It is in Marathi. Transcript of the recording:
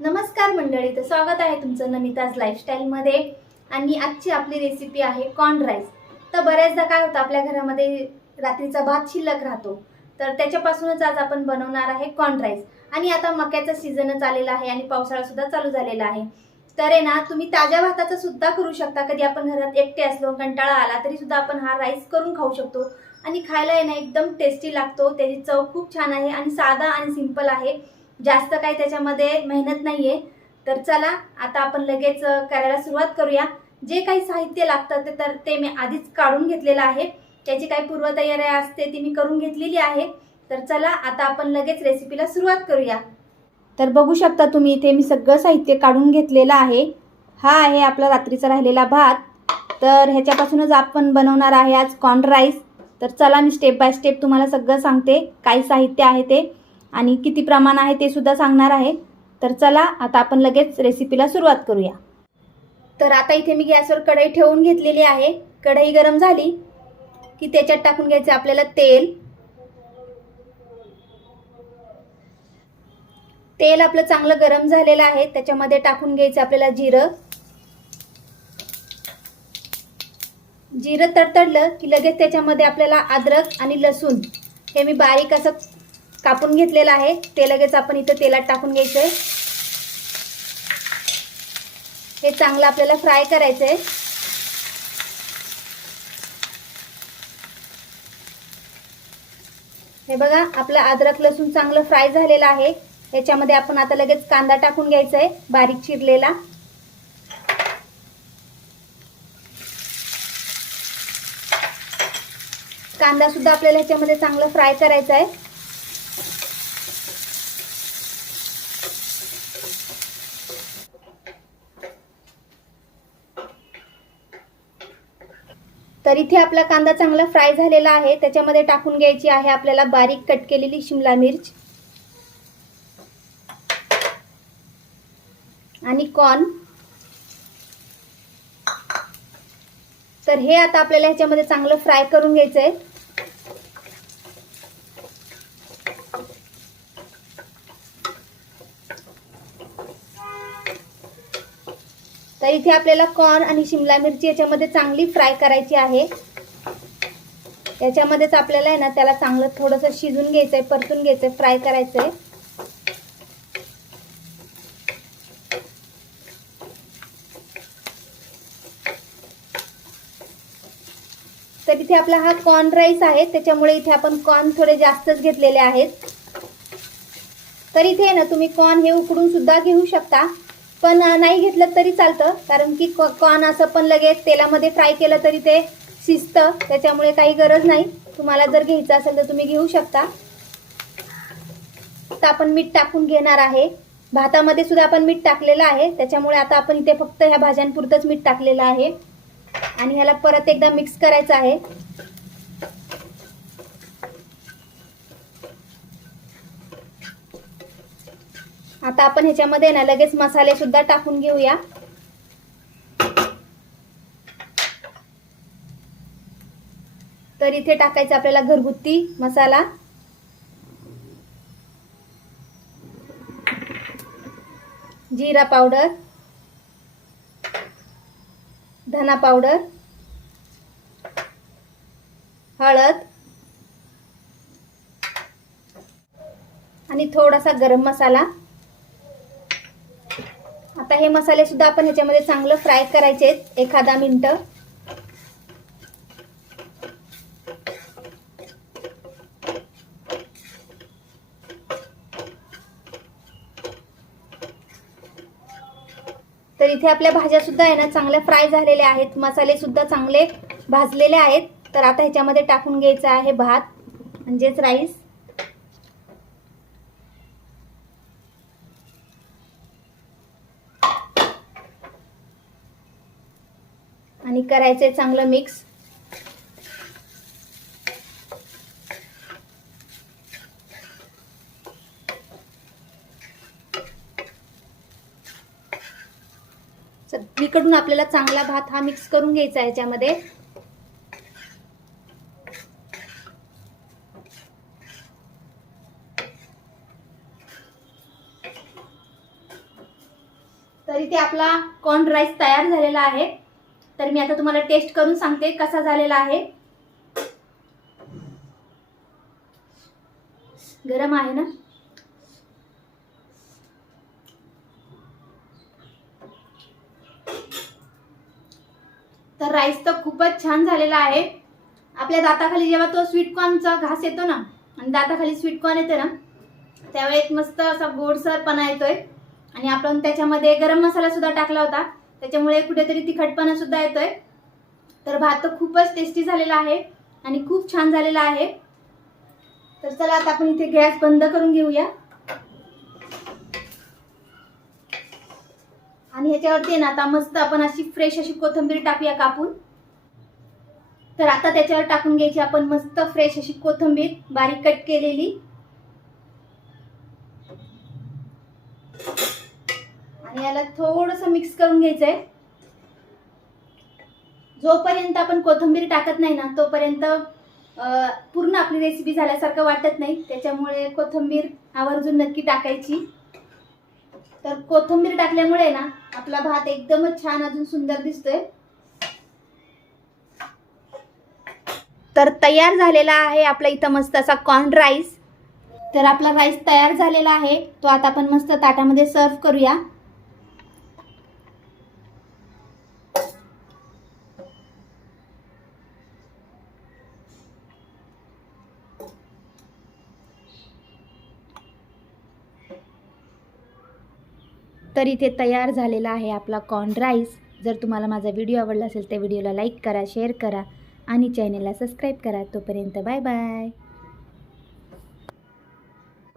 नमस्कार मंडळी, तर स्वागत आहे तुमचं नमिताज लाईफस्टाईलमध्ये. आणि आजची आपली रेसिपी आहे कॉर्न राईस. तर बऱ्याचदा काय होतं, आपल्या घरामध्ये रात्रीचा भात शिल्लक राहतो, तर त्याच्यापासूनच आज आपण बनवणार आहे कॉर्न राईस. आणि आता मक्याचा सीझनच आलेला आहे आणि पावसाळा सुद्धा चालू झालेला आहे. तर आहे ना, तुम्ही ताज्या भाताचं सुद्धा करू शकता. कधी आपण घरात एकटे असलो, कंटाळा आला तरी सुद्धा आपण हा राईस करून खाऊ शकतो आणि खायला आहे ना एकदम टेस्टी लागतो. त्याची चव खूप छान आहे आणि साधा आणि सिंपल आहे. जास्त काही त्याच्यामध्ये मेहनत नाहीये. तर चला आता आपण लगेच करायला सुरुवात करूया. जे काही साहित्य लागतं ते मी आधीच काढून घेतलेलं आहे. त्याची काही पूर्वतयारी असते ती मी करून घेतलेली आहे. तर चला आता आपण लगेच रेसिपीला सुरुवात करूया. तर बघू शकता तुम्ही, इथे मी सगळं साहित्य काढून घेतलेलं आहे. हा आहे आपला रात्रीचा राहिलेला भात. तर ह्याच्यापासूनच आपण बनवणार आहे आज कॉर्न राईस. तर चला मी स्टेप बाय स्टेप तुम्हाला सगळं सांगते, काय साहित्य आहे ते आणि किती प्रमाण आहे ते सुद्धा सांगणार आहे. तर चला आता आपण लगेच रेसिपीला सुरुवात करूया. तर आता इथे मी गॅसवर कढई ठेवून घेतलेली आहे. कढई गरम झाली की त्याच्यात टाकून घ्यायचं आपल्याला तेल. तेल आपलं चांगलं गरम झालेलं आहे. त्याच्यामध्ये टाकून घ्यायचं आपल्याला जिरं. जिरं तडतडलं की लगेच त्याच्यामध्ये आपल्याला अद्रक आणि लसूण हे मी बारीक असं कापून घेतलेलं आहे. ते लगेच आपण इथे तेलात टाकून घ्यायचंय. हे चांगलं आपल्याला फ्राय करायचंय. हे बघा, आपलं अद्रक लसूण चांगलं फ्राय झालेलं आहे. याच्यामध्ये आपण आता लगेच कांदा टाकून घ्यायचा आहे, बारीक चिरलेला. कांदा सुद्धा आपल्याला ह्याच्यामध्ये चांगलं फ्राय करायचा आहे. तर इथे आपला कांदा चांगला फ्राय झालेला आहे. त्याच्यामध्ये टाकून घ्यायची आहे आपल्याला बारीक कट केलेली शिमला मिर्च आणि कॉर्न. तर हे आता आपल्याला ह्याच्यामध्ये चांगलं फ्राय करून घ्यायचंय. तर इथे आपल्याला कॉर्न आणि शिमला मिरची याच्यामध्ये चांगली फ्राय करायची आहे. याच्यामध्येच आपल्याला आहे ना त्याला चांगलं थोडंसं शिजून घ्यायचंय, परतून घ्यायचंय, फ्राय करायचंय. तर इथे आपला हा कॉर्न राईस आहे, त्याच्यामुळे इथे आपण कॉर्न थोडे जास्तच घेतलेले आहेत. तर इथे ना तुम्ही कॉर्न हे उकडून सुद्धा घेऊ शकता, पण नाही घेतलं तरी चालतं, कारण की कॉर्न असं पण लगेच तेलामध्ये फ्राय केलं तरी ते शिजतं. त्याच्यामुळे काही गरज नाही. तुम्हाला जर घ्यायचं असेल तर तुम्ही घेऊ शकता. तर आपण मीठ टाकून घेणार आहे. भातामध्ये सुद्धा आपण मीठ टाकलेलं आहे, त्याच्यामुळे आता आपण इथे फक्त ह्या भाज्यांपुरतंच मीठ टाकलेलं आहे आणि ह्याला परत एकदा मिक्स करायचं आहे. आता आपण ह्याच्यामध्ये ना लगेच मसाले सुद्धा टाकून घेऊया. तर इथे टाकायचा आपल्याला घरगुती मसाला, जीरा पावडर, धना पावडर, हळद आणि थोडासा गरम मसाला. आता हे मसाले सुद्धा आपण ह्याच्यामध्ये चांगलं फ्राय करायचे आहेत 1-10 मिनिटं. तर इथे आपल्या भाज्या सुद्धा आहे ना चांगल्या फ्राय झालेल्या आहेत, मसाले सुद्धा चांगले भाजलेले आहेत. तर आता ह्याच्यामध्ये टाकून घ्यायचा आहे भात, म्हणजेच राईस. आणि करायचंय चांगलं मिक्स. सगळीकडून आपल्याला चांगला भात हा मिक्स करून घ्यायचा आहे याच्यामध्ये. तर इथे आपला कॉर्न राईस तयार झालेला आहे. तर मी आता तुम्हाला टेस्ट करून सांगते कसा झालेला आहे. गरम आहे ना. तर राईस तर खूपच छान झालेला आहे. आपल्या दाताखाली जेव्हा तो स्वीटकॉर्नचा घास येतो ना आणि दाताखाली स्वीटकॉर्न येते ना त्यावेळेस मस्त असा गोडसरपणा येतोय. आणि आपण त्याच्यामध्ये गरम मसाला सुद्धा टाकला होता त्याच्यामुळे कुठेतरी तिखटपणा सुद्धा येतोय. तर भात तर खूपच टेस्टी झालेला आहे आणि खूप छान झालेला आहे. तर चला आता आपण इथे गॅस बंद करून घेऊया. आणि ह्याच्यावरती ना आता मस्त आपण अशी फ्रेश अशी कोथिंबीर टाकूया कापून. तर आता त्याच्यावर टाकून घ्यायची आपण मस्त फ्रेश अशी कोथिंबीर बारीक कट केलेली. आणि याला थोडंसं मिक्स करून घ्यायचंय. जोपर्यंत आपण कोथिंबीर टाकत नाही ना तोपर्यंत पूर्ण आपली रेसिपी झाल्यासारखं वाटत नाही. त्याच्यामुळे कोथिंबीर आवर्जून नक्की टाकायची. तर कोथिंबीर टाकल्यामुळे ना आपला भात एकदमच छान अजून सुंदर दिसतोय. तर तयार झालेला आहे आपला इथं मस्त असा कॉर्न राईस. तर आपला राईस तयार झालेला आहे. तो आता आपण मस्त ताटामध्ये सर्व करूया. तर इथे तयार झालेला आहे आपला कॉर्न राईस. जर तुम्हाला माझा व्हिडिओ आवडला असेल तर व्हिडिओला लाईक करा, शेअर करा आणि चॅनलला सबस्क्राईब करा. तोपर्यंत बाय बाय.